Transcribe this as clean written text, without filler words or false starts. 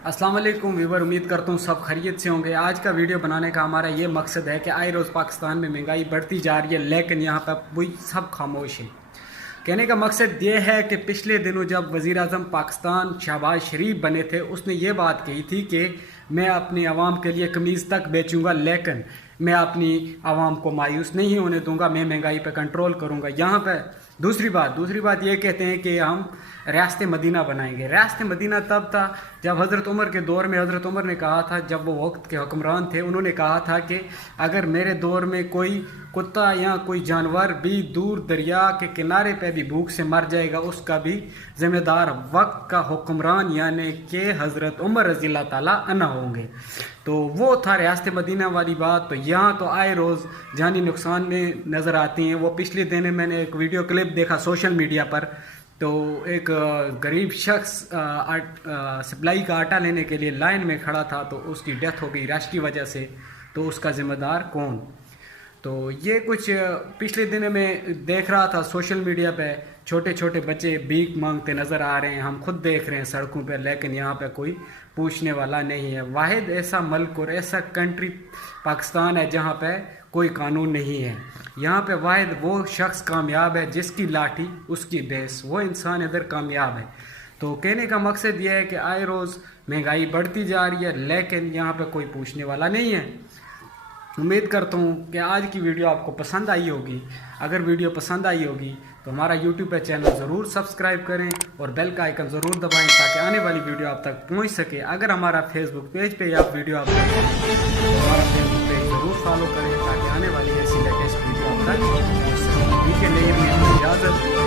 अस्सलाम वालेकुम व्यूवर, उम्मीद करता हूँ सब खैरियत से होंगे। आज का वीडियो बनाने का हमारा ये मकसद है कि आए रोज़ पाकिस्तान में महंगाई बढ़ती जा रही है, लेकिन यहाँ पर वही सब खामोश है। कहने का मकसद ये है कि पिछले दिनों जब वज़ीर आज़म पाकिस्तान शहबाज शरीफ बने थे, उसने ये बात कही थी कि मैं अपनी आवाम के लिए कमीज़ तक बेचूंगा, लेकिन मैं अपनी आवाम को मायूस नहीं होने दूंगा, मैं महंगाई पर कंट्रोल करूंगा। यहाँ पर दूसरी बात ये कहते हैं कि हम रियासत मदीना बनाएंगे। रियासत मदीना तब था जब हज़रत उमर के दौर में हज़रत उमर ने कहा था, जब वो वक्त के हुक्मरान थे, उन्होंने कहा था कि अगर मेरे दौर में कोई कुत्ता या कोई जानवर भी दूर दरिया के किनारे पे भी भूख से मर जाएगा, उसका भी ज़िम्मेदार वक्त का हुक्मरान यानी कि हज़रत उमर रज़ी अल्लाह ताला अन्हु होंगे। तो वो था रियासत मदीना वाली बात। तो यहाँ तो आए रोज़ जानी नुकसान में नज़र आती हैं। वो पिछले दिन मैंने एक वीडियो क्लिप देखा सोशल मीडिया पर, तो एक गरीब शख्स सप्लाई का आटा लेने के लिए लाइन में खड़ा था, तो उसकी डेथ हो गई रश की वजह से। तो उसका ज़िम्मेदार कौन? तो ये कुछ पिछले दिन में देख रहा था सोशल मीडिया पे, छोटे छोटे बच्चे भीख मांगते नज़र आ रहे हैं, हम खुद देख रहे हैं सड़कों पे, लेकिन यहाँ पे कोई पूछने वाला नहीं है। वाहिद ऐसा मुल्क और ऐसा कंट्री पाकिस्तान है जहाँ पे कोई कानून नहीं है। यहाँ पे वाहिद वो शख्स कामयाब है जिसकी लाठी उसकी भैंस, वो इंसान इधर कामयाब है। तो कहने का मकसद ये है कि आए रोज़ महंगाई बढ़ती जा रही है, लेकिन यहाँ पे कोई पूछने वाला नहीं है। उम्मीद करता हूँ कि आज की वीडियो आपको पसंद आई होगी। अगर वीडियो पसंद आई होगी तो हमारा यूट्यूब पे चैनल ज़रूर सब्सक्राइब करें और बेल का आइकन ज़रूर दबाएं ताकि आने वाली वीडियो आप तक पहुँच सके। अगर हमारा फेसबुक पेज पे या वीडियो आप देख रहे हैं तो हमारा फेसबुक पेज ज़रूर फॉलो करें ताकि आने वाली ऐसी लेटेस्ट वीडियो आप तक पहुँच सके। ठीक है, इजाज़त।